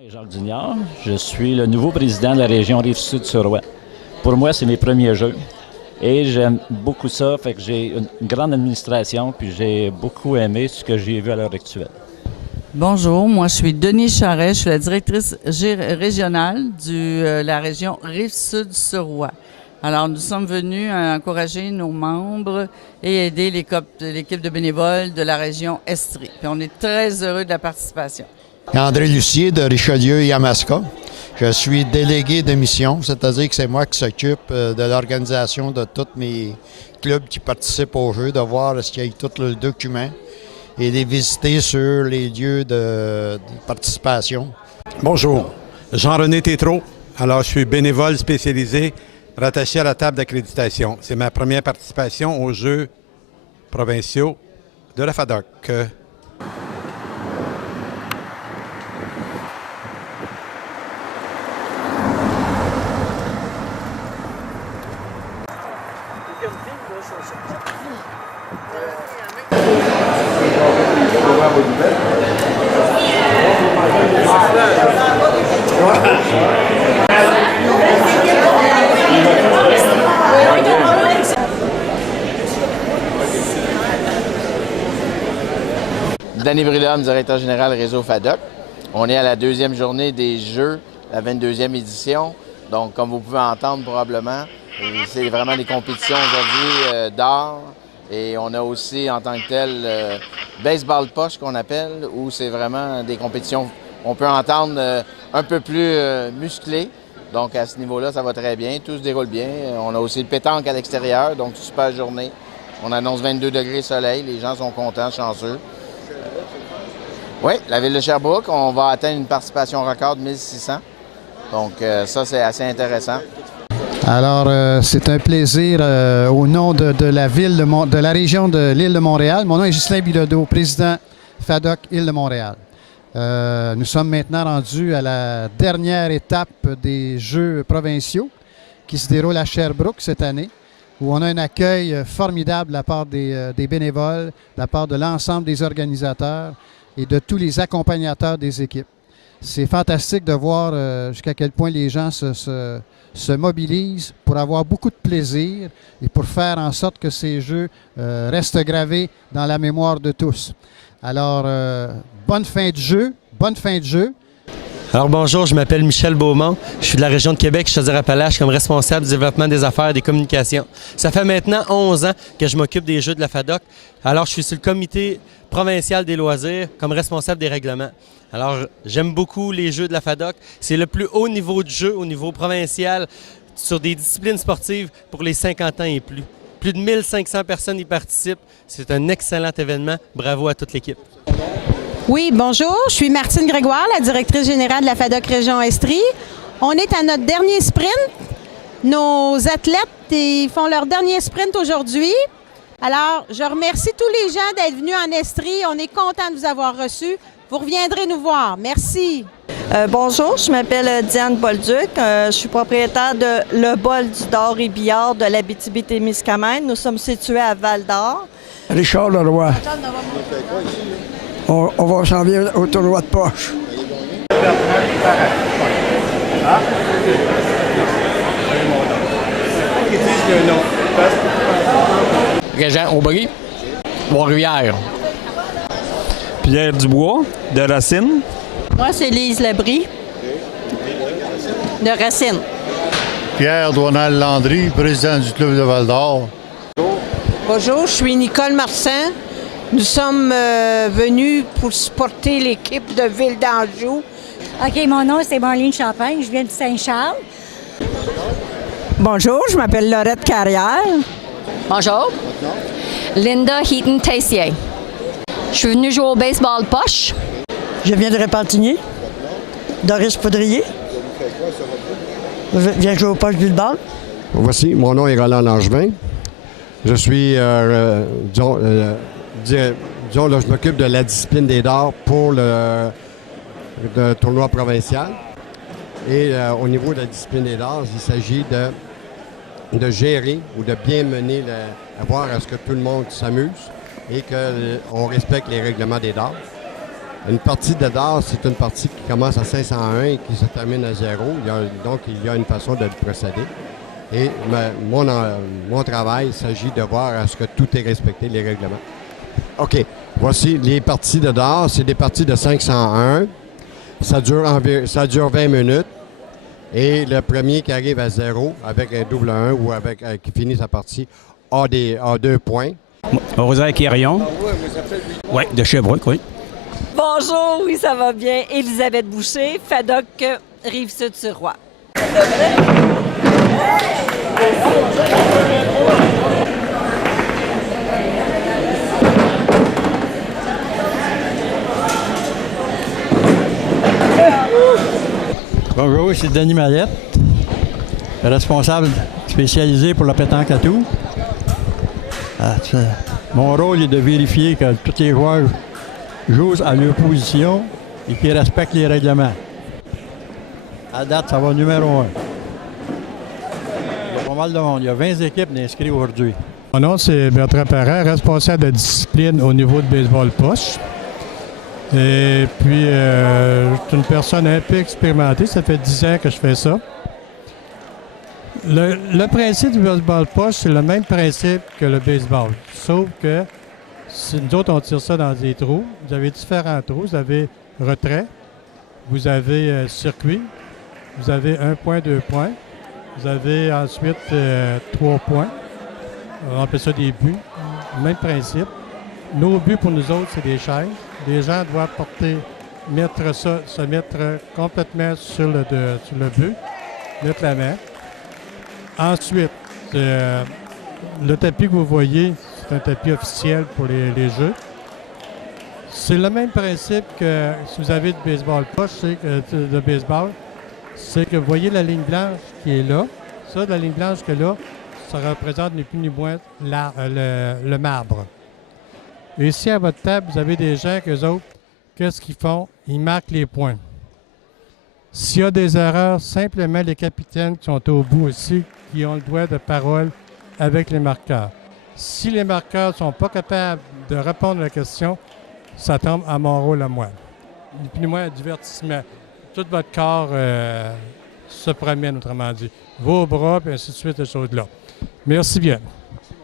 nom est Jacques Dugnard. Je suis le nouveau président de la région Rive-Sud-sur-Ouest. Pour moi, c'est mes premiers jeux. Et j'aime beaucoup ça, fait que j'ai une grande administration, puis j'ai beaucoup aimé ce que j'ai vu à l'heure actuelle. Bonjour, moi je suis Denise Charret, je suis la directrice régionale de la région Rive-Sud-sur-Ouest. Alors nous sommes venus encourager nos membres et aider l'équipe de bénévoles de la région Estrie. Puis on est très heureux de la participation. André Lucier de Richelieu-Yamaska. Je suis délégué de mission, c'est-à-dire que c'est moi qui s'occupe de l'organisation de tous mes clubs qui participent au jeu, de voir est-ce qu'il y a tout le document et les visiter sur les lieux de participation. Bonjour, Jean-René Tétrault. Alors, je suis bénévole spécialisé rattaché à la table d'accréditation. C'est ma première participation aux Jeux provinciaux de la FADOC. Danny Brillon, directeur général Réseau FADOC. On est à la deuxième journée des Jeux, la 22e édition. Donc, comme vous pouvez entendre probablement, c'est vraiment des compétitions aujourd'hui d'art. Et on a aussi, en tant que tel, baseball poche qu'on appelle, où c'est vraiment des compétitions, on peut entendre un peu plus musclées. Donc, à ce niveau-là, ça va très bien, tout se déroule bien. On a aussi le pétanque à l'extérieur, donc super journée. On annonce 22 degrés soleil, les gens sont contents, chanceux. Oui, la ville de Sherbrooke, on va atteindre une participation record de 1600. Donc, ça, c'est assez intéressant. Alors, c'est un plaisir au nom de la ville de la région de l'île de Montréal. Mon nom est Ghislain Bilodeau, président FADOC Île de Montréal. Nous sommes maintenant rendus à la dernière étape des Jeux provinciaux qui se déroulent à Sherbrooke cette année, où on a un accueil formidable de la part des bénévoles, de la part de l'ensemble des organisateurs et de tous les accompagnateurs des équipes. C'est fantastique de voir jusqu'à quel point les gens se mobilisent pour avoir beaucoup de plaisir et pour faire en sorte que ces jeux restent gravés dans la mémoire de tous. Alors, bonne fin de jeu, bonne fin de jeu. Alors bonjour, je m'appelle Michel Beaumont, je suis de la région de Québec, Chaudière-Appalaches, comme responsable du développement des affaires et des communications. Ça fait maintenant 11 ans que je m'occupe des Jeux de la FADOC. Alors je suis sur le comité provincial des loisirs comme responsable des règlements. Alors j'aime beaucoup les Jeux de la FADOC. C'est le plus haut niveau de jeu au niveau provincial sur des disciplines sportives pour les 50 ans et plus. Plus de 1500 personnes y participent. C'est un excellent événement. Bravo à toute l'équipe. Oui, bonjour. Je suis Martine Grégoire, la directrice générale de la FADOC Région Estrie. On est à notre dernier sprint. Nos athlètes font leur dernier sprint aujourd'hui. Alors, je remercie tous les gens d'être venus en Estrie. On est contents de vous avoir reçus. Vous reviendrez nous voir. Merci. Bonjour, je m'appelle Diane Bolduc. Je suis propriétaire de Le Bol du Dor et Billard de l'Abitibi-Témiscamingue. Nous sommes situés à Val-d'Or. Richard Leroy. On va s'en venir au tournoi de poche. Régent Aubry, Trois-Rivières. Pierre Dubois, de Racine. Moi, c'est Lise Labrie, de Racine. Pierre Donald-Landry, président du club de Val-d'Or. Bonjour, je suis Nicole Marsan. Nous sommes venus pour supporter l'équipe de Ville d'Anjou. OK, mon nom, c'est Marlene Champagne. Je viens de Saint-Charles. Bonjour, je m'appelle Laurette Carrière. Bonjour. Linda Heaton-Tessier. Je suis venue jouer au baseball poche. Je viens de Repentigny. Doris Poudrier. Je viens jouer au poche du ball. Voici, mon nom est Roland Langevin. Je suis, disons, là, je m'occupe de la discipline des dards pour le tournoi provincial. Et au niveau de la discipline des dards, il s'agit de gérer ou de bien mener, à voir à ce que tout le monde s'amuse et qu'on respecte les règlements des dards. Une partie de dard, c'est une partie qui commence à 501 et qui se termine à 0. Donc, il y a une façon de le procéder. Et mon travail, il s'agit de voir à ce que tout est respecté, les règlements. OK. Voici les parties de dard. C'est des parties de 501. Ça dure 20 minutes. Et le premier qui arrive à 0 avec un double 1 ou qui finit sa partie a 2 points. Rosaire Quirion. Oui, de Sherbrooke, oui. Bonjour, oui, ça va bien. Élisabeth Boucher, FADOC Rive-Sud-sur-Roi. Bonjour, c'est Denis Mallette, responsable spécialisé pour la pétanque à tout. Mon rôle est de vérifier que tous les joueurs jouent à leur position et qu'ils respectent les règlements. À date, ça va numéro 1. Il y a pas mal de monde. Il y a 20 équipes d'inscrits aujourd'hui. Mon nom, c'est Bertrand Parent, responsable de discipline au niveau de baseball poche. Et puis, je suis une personne un peu expérimentée. Ça fait 10 ans que je fais ça. Le principe du baseball poche, c'est le même principe que le baseball. Sauf que si nous autres, on tire ça dans des trous. Vous avez différents trous. Vous avez retrait, vous avez circuit, vous avez 1 point, 2 points. Vous avez ensuite 3 points. On appelle ça des buts. Même principe. Nos buts pour nous autres, c'est des chaises. Les gens doivent se mettre complètement sur le but, mettre la main. Ensuite, le tapis que vous voyez, c'est un tapis officiel pour les jeux. C'est le même principe que si vous avez du baseball poche, de baseball, c'est que vous voyez la ligne blanche qui est là. Ça, la ligne blanche qui est là, ça représente ni plus ni moins le marbre. Et ici, à votre table, vous avez des gens qu'eux autres, qu'est-ce qu'ils font? Ils marquent les points. S'il y a des erreurs, simplement les capitaines qui sont au bout aussi, qui ont le droit de parole avec les marqueurs. Si les marqueurs ne sont pas capables de répondre à la question, ça tombe à mon rôle à moi. Ni plus ni moins un divertissement. Tout votre corps se promène, autrement dit. Vos bras, et ainsi de suite, ces choses-là. Merci bien.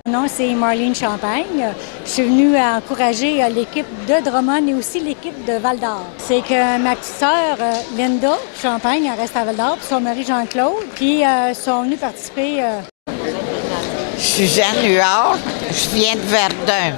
Mon nom, c'est Marlene Champagne. Je suis venue encourager l'équipe de Drummond et aussi l'équipe de Val-d'Or. C'est que ma petite sœur, Linda Champagne, elle reste à Val-d'Or, puis son mari Jean-Claude, puis sont venus participer. Je suis Jeanne Huard, je viens de Verdun.